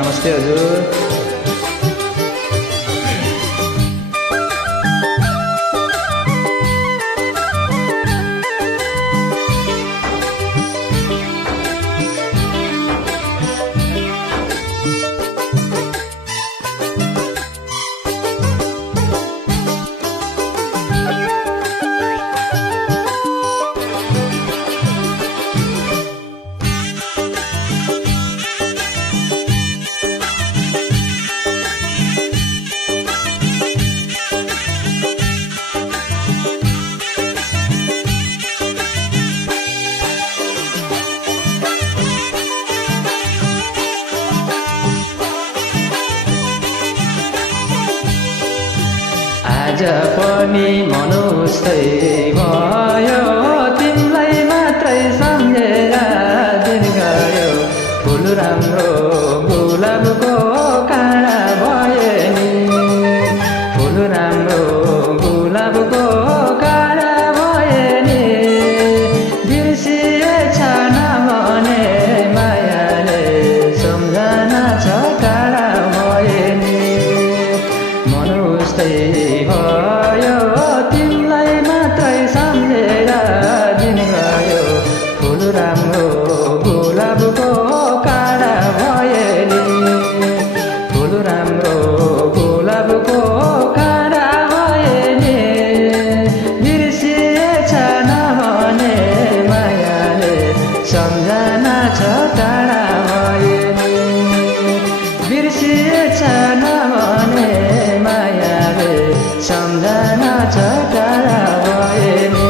नमस्ते हजुर। आज पनि मनुष्य भयो, तिमीलाई मात्रै सम्झेर दिन गयो। फुल राम्रो गुलाबको काँडा भए नि, फुल राम्रो गुलाबको काँडा भए नि। बिर्सिएछ नभने मायाले सम्झना छ टाढा भए नि। मनुष्य भयो, तिमीलाई मात्रै सम्झेर दिन गयो। फुल राम्रो गुलाबको काँडा भए नि, फुल राम्रो गुलाबको काँडा भए नि। बिर्सिएछ नभने मायाले सम्झना छ टाढा भए नि। बिर्सिएछ नभने मायाले सम्झना छ टाढा भए नि।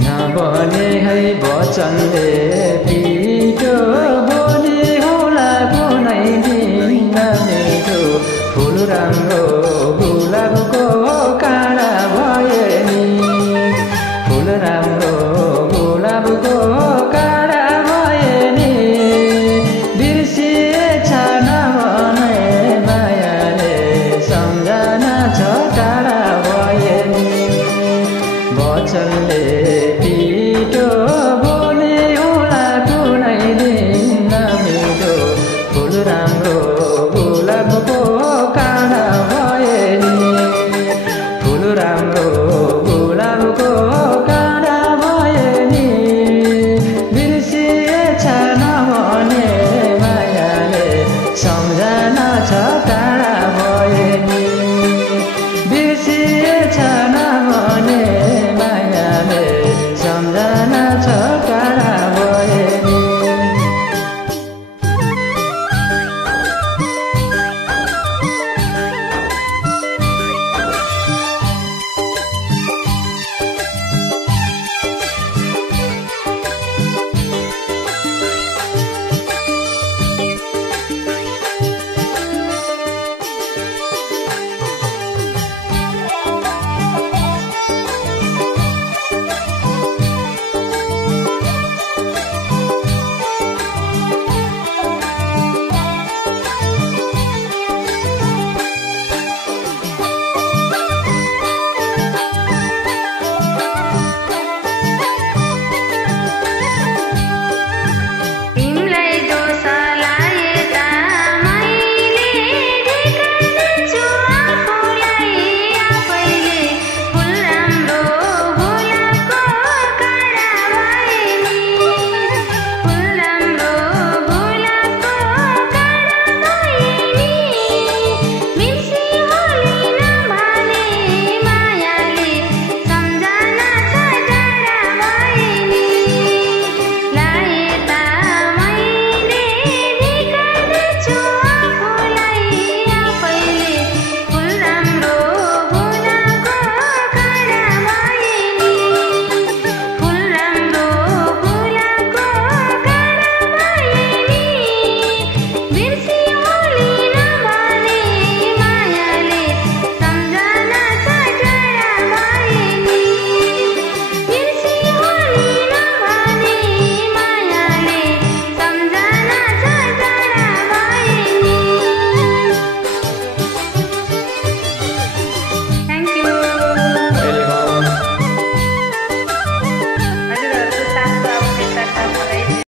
नबने है वचनले पिटो बोली होला कुनै दिन नमिठो। फुल राम्रो